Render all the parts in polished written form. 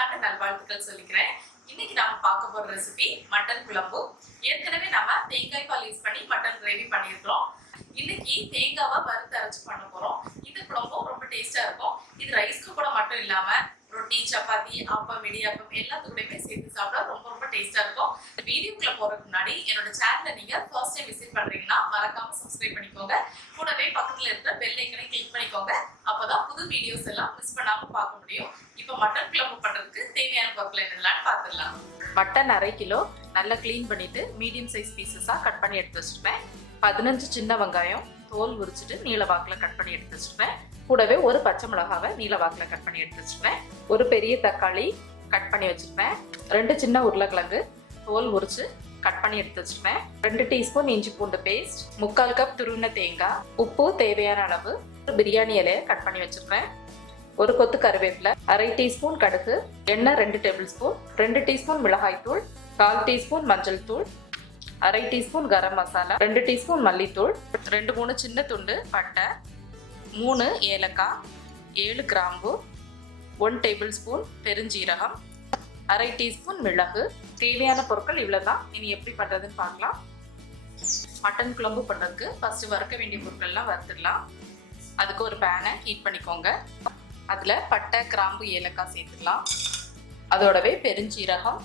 புத்தாண்டு நல்வாழ்த்துக்கள் சொல்லிக்கிறேன். இன்னைக்கு நாம பார்க்க போற ரெசிபி மட்டன் குழம்பு. ஏற்கனவே நம்ம தேங்காய் பால் யூஸ் பண்ணி மட்டன் கிரேவி பண்ணியிருக்கோம். இன்னைக்கு தேங்காவை வறுத்து அரைச்சு பண்ண போறோம். இந்த குழம்பும் ரொம்ப டேஸ்டா இருக்கும். இது ரைஸ்க்கு கூட மட்டும் இல்லாம ரொட்டி, சப்பாத்தி, ஆப்பம், இடியாப்பம் எல்லாத்துக்கூடயுமே சேர்த்து சாப்பிட ரொம்ப ரொம்ப டேஸ்டா இருக்கும். வீடியோக்குள்ள போறதுக்கு முன்னாடி என்னோட சேனலை நீங்க ஃபர்ஸ்ட் டைம் விசிட் பண்றீங்கன்னா மறக்காம சப்ஸ்கிரைப் பண்ணிக்கோங்க. கூடவே பக்கத்துல இருக்கிற பெல் ஐக்கனை கிளிக் பண்ணிக்கோங்க. அப்பதான் புது வீடியோஸ் எல்லாம் மிஸ் பண்ணாம பார்க்க முடியும். இப்போ மட்டன் குழம்பு பண்றதுக்கு தேவையான பொருட்கள் என்னெல்லாம் பார்த்துடலாம். மட்டன் 1/2 கிலோ நல்லா கிளீன் பண்ணிட்டு மீடியம் சைஸ் பீசஸா கட் பண்ணி எடுத்து வச்சிருப்பேன். 15 சின்ன வெங்காயம் தோல் உரிச்சிட்டு நீல வாக்குல கட் பண்ணி எடுத்து வச்சிருப்பேன். கூடவே ஒரு பச்சை மிளகாவை நீல வாக்குல கட் பண்ணி எடுத்து வச்சிருப்பேன். ஒரு பெரிய தக்காளி கட் பண்ணி வச்சிருப்பேன். 2 சின்ன உருளைக்கிழங்கு தோல் உரிச்சு கட் பண்ணி எடுத்து வச்சிருப்பேன். 2 டீஸ்பூன் இஞ்சி பூண்டு பேஸ்ட், 3/4 கப் துருவின தேங்காய், உப்பு தேவையான அளவு, பிரியாணி இலையை கட் பண்ணி வச்சிருப்பேன். ஒரு கொத்து கருவேப்பிலை, 1/2 டீஸ்பூன் கடுகு, எண்ணெய் 2 டேபிள் ஸ்பூன், 2 டீஸ்பூன் மிளகாய் தூள், 1/4 டீஸ்பூன் மஞ்சள் தூள், 1/2 டீஸ்பூன் கரம் மசாலா, 2 டீஸ்பூன் மல்லித்தூள், 2-3 சின்ன துண்டு பட்டை, 3 ஏலக்காய், 7 கிராம்பு, 1 டேபிள் ஸ்பூன் பெருஞ்சீரகம், 1/2 டீஸ்பூன் மிளகு. தேவையான பொருட்கள் இவ்வளவுதான். இனி எப்படி பண்றதுன்னு பார்க்கலாம். மட்டன் குழம்பு பண்றதுக்கு ஃபர்ஸ்ட் வறுக்க வேண்டிய பொருட்கள்லாம் வறுத்துடலாம். அதுக்கு ஒரு பேனை ஹீட் பண்ணிக்கோங்க. அதுல பட்டை, கிராம்பு, ஏலக்காய் சேர்த்துக்கலாம். அதோடவே பெருஞ்சீரகம்,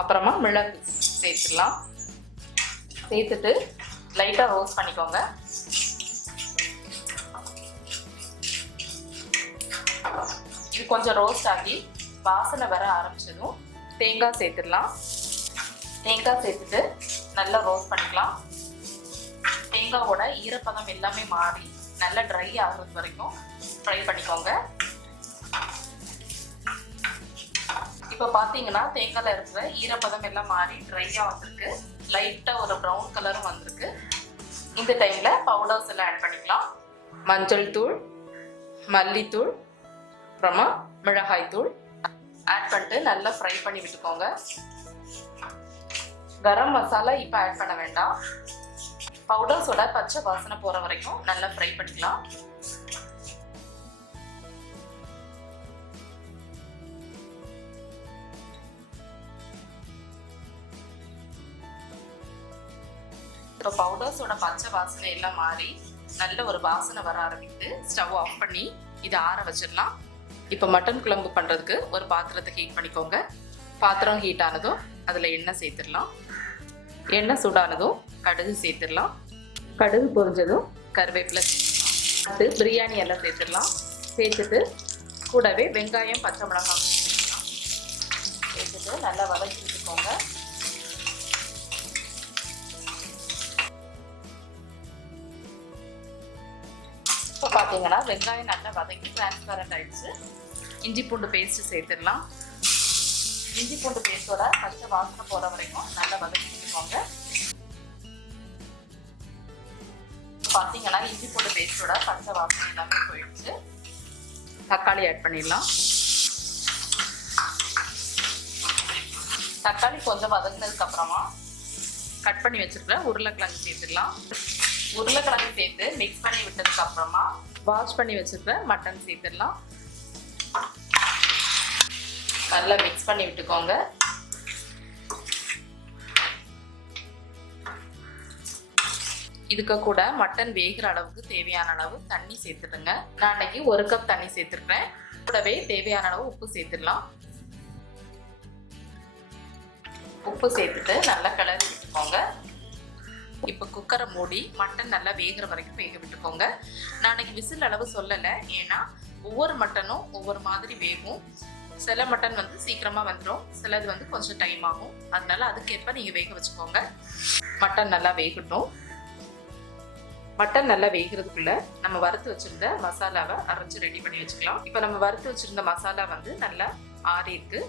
அப்புறமா மிளகு சேர்த்துக்கலாம். சேர்த்துட்டு லைட்டா ரோஸ்ட் பண்ணிக்கோங்க. இது கொஞ்சம் ரோஸ்ட் ஆகி வாசனை வர ஆரம்பிச்சதும் தேங்காய் சேர்த்துடலாம். தேங்காய் சேர்த்துட்டு நல்லா ரோஸ்ட் பண்ணிக்கலாம். தேங்காவோட ஈரப்பதம் எல்லாமே மாறி நல்லா ட்ரை ஆகுறது வரைக்கும் ஃப்ரை பண்ணிக்கோங்க. இப்போ பார்த்தீங்கன்னா தேங்காயில் இருக்கிற ஈரப்பதம் எல்லாம் மாறி ட்ரையாக வந்திருக்கு. லைட்டாக ஒரு ப்ரௌன் கலரும் வந்திருக்கு. இந்த டைமில் பவுடர்ஸ் எல்லாம் ஆட் பண்ணிக்கலாம். மஞ்சள் தூள், மல்லித்தூள், அப்புறமா மிளகாய் தூள் ஆட் பண்ணிட்டு நல்லா ஃப்ரை பண்ணி விட்டுக்கோங்க. கரம் மசாலா இப்போ ஆட் பண்ண வேண்டாம். பவுடர்ஸோட பச்சை வாசனை போகிற வரைக்கும் நல்லா ஃப்ரை பண்ணிக்கலாம். இப்போ பவுடர்ஸோட பச்சை வாசனை எல்லாம் மாறி நல்ல ஒரு வாசனை வர ஆரம்பித்து ஸ்டவ் ஆஃப் பண்ணி இதை ஆற வச்சிடலாம். இப்போ மட்டன் குழம்பு பண்ணுறதுக்கு ஒரு பாத்திரத்தை ஹீட் பண்ணிக்கோங்க. பாத்திரம் ஹீட் ஆனதும் அதில் எண்ணெய் சேர்த்துடலாம். எண்ணெய் சூடானதும் கடுகு சேர்த்துடலாம். கடுகு பொரிஞ்சதும் கருவேப்பிலை சேர்த்துடலாம். அடுத்து பிரியாணி எல்லாம் சேர்த்துடலாம். சேர்த்துட்டு கூடவே வெங்காயம், பச்சை மிளகாய் சேர்த்துடலாம். சேர்த்துட்டு நல்லா வதக்கி விட்டுக்கோங்க. இப்போ பார்த்தீங்கன்னா வெங்காயம் நல்லா வதக்கி டிரான்ஸ்பரண்ட் ஆயிடுச்சு. இஞ்சி பூண்டு பேஸ்ட் சேர்த்துடலாம். இஞ்சி பூண்டு பேஸ்டோட பச்சை வாசனை போகிற வரைக்கும் நல்லா வதக்கிட்டுக்கோங்க. பார்த்தீங்கன்னா இஞ்சி பூண்டு பேஸ்டோட பச்சை வாசனை எல்லாமே போயிடுச்சு. தக்காளி ஆட் பண்ணிடலாம். தக்காளி கொஞ்சம் வதங்கினதுக்கு அப்புறமா கட் பண்ணி வச்சிருக்கிற உருளைக்கிழங்கு சேர்த்துடலாம். உருளைக்கிழங்கு சேர்த்து மிக்ஸ் பண்ணி விட்டதுக்கு அப்புறமா வாஷ் பண்ணி வச்சிருக்கிற மட்டன் சேர்த்துடலாம். நல்லா மிக்ஸ் பண்ணி விட்டுக்கோங்க. இதுக்கு கூட மட்டன் வேகிற அளவுக்கு தேவையான அளவு தண்ணி சேர்த்துடுங்க. நான் அன்னைக்கு 1 கப் தண்ணி சேர்த்துருக்கேன். கூடவே தேவையான அளவு உப்பு சேர்த்துடலாம். உப்பு சேர்த்துட்டு நல்லா கிளறி விட்டுக்கோங்க. இப்போ குக்கரை மூடி மட்டன் நல்லா வேகிற வரைக்கும் வேக விட்டுக்கோங்க. நான் அன்னைக்கு விசில் அளவு சொல்லலை, ஏன்னா ஒவ்வொரு மட்டனும் ஒவ்வொரு மாதிரி வேகும். சில மட்டன் வந்து சீக்கிரமாக வந்துடும், சிலது வந்து கொஞ்சம் டைம் ஆகும். அதனால அதுக்கேற்ப நீங்கள் வேக வச்சுக்கோங்க. மட்டன் நல்லா வேகட்டும். மட்டன் நல்லா வேகிறதுக்குள்ள நம்ம வறுத்து வச்சிருந்த மசாலாவை அரைச்சு ரெடி பண்ணி வச்சுக்கலாம். இப்போ நம்ம வறுத்து வச்சிருந்த மசாலா வந்து நல்லா ஆறி இருக்கு.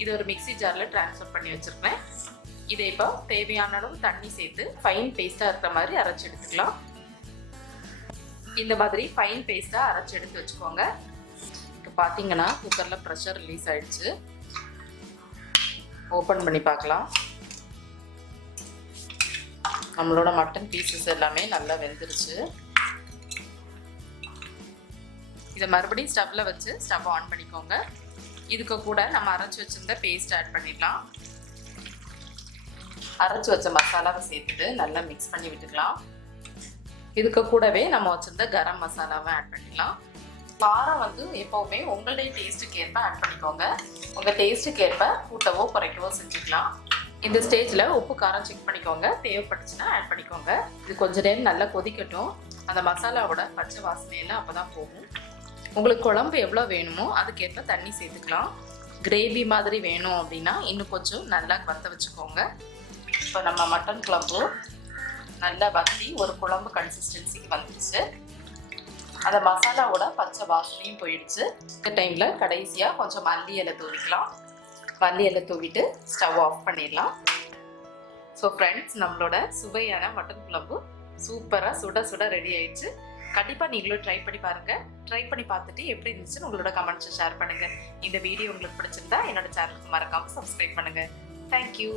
இது ஒரு மிக்ஸி ஜாரில் ட்ரான்ஸ்ஃபர் பண்ணி வச்சிருப்பேன். இதை இப்போ தேவையான அளவு தண்ணி சேர்த்து ஃபைன் பேஸ்ட்டாக இருக்கிற மாதிரி அரைச்சி எடுத்துக்கலாம். இந்த மாதிரி ஃபைன் பேஸ்ட்டாக அரைச்சி எடுத்து வச்சுக்கோங்க. இப்போ பார்த்தீங்கன்னா குக்கரில் ப்ரெஷர் ரிலீஸ் ஆயிடுச்சு. ஓப்பன் பண்ணி பார்க்கலாம். நம்மளோட மட்டன் பீசஸ் எல்லாமே நல்லா வெந்துருச்சு. இதை மறுபடியும் ஸ்டவ்வில் வச்சு ஸ்டவ் ஆன் பண்ணிக்கோங்க. இதுக்கு கூட நம்ம அரைச்சி வச்சிருந்த பேஸ்ட் ஆட் பண்ணிடலாம். அரைச்சி வச்ச மசாலாவை சேர்த்துட்டு நல்லா மிக்ஸ் பண்ணி விட்டுக்கலாம். இதுக்கு கூடவே நம்ம வச்சிருந்த கரம் மசாலாவை ஆட் பண்ணிக்கலாம். காரம் வந்து எப்போவுமே உங்களுடைய டேஸ்ட்டுக்கு ஏற்ப ஆட் பண்ணிக்கோங்க. உங்கள் டேஸ்ட்டுக்கு ஏற்ப கூட்டவோ குறைக்கவோ செஞ்சுக்கலாம். இந்த ஸ்டேஜில் உப்பு காரம் செக் பண்ணிக்கோங்க. தேவைப்பட்டுச்சுன்னா ஆட் பண்ணிக்கோங்க. இது கொஞ்ச நேரம் நல்லா கொதிக்கட்டும். அந்த மசாலாவோட பச்சை வாசனையெல்லாம் அப்போ தான் போகும். உங்களுக்கு குழம்பு எவ்வளோ வேணுமோ அதுக்கேற்ப தண்ணி சேர்த்துக்கலாம். கிரேவி மாதிரி வேணும் அப்படின்னா இன்னும் கொஞ்சம் நல்லா வத்த வச்சுக்கோங்க. இப்போ நம்ம மட்டன் குழம்பு நல்லா வத்தி ஒரு குழம்பு கன்சிஸ்டன்சிக்கு வந்துடுச்சு. அந்த மசாலாவோட பச்சை வாசனையும் போயிடுச்சு. இந்த டைமில் கடைசியாக கொஞ்சம் மல்லி இலை தூவிக்கலாம். மல்லி இலை தூவிட்டு ஸ்டவ் ஆஃப் பண்ணிடலாம். ஸோ ஃப்ரெண்ட்ஸ், நம்மளோட சுவையான மட்டன் குழம்பு சூப்பராக சுட சுட ரெடி ஆயிடுச்சு. கண்டிப்பாக நீங்களும் ட்ரை பண்ணி பாருங்கள். ட்ரை பண்ணி பார்த்துட்டு எப்படி இருந்துச்சுன்னு உங்களோட கமெண்ட்ஸை ஷேர் பண்ணுங்கள். இந்த வீடியோ உங்களுக்கு பிடிச்சிருந்தா என்னோட சேனலுக்கு மறக்காமல் சப்ஸ்கிரைப் பண்ணுங்கள். தேங்க்யூ.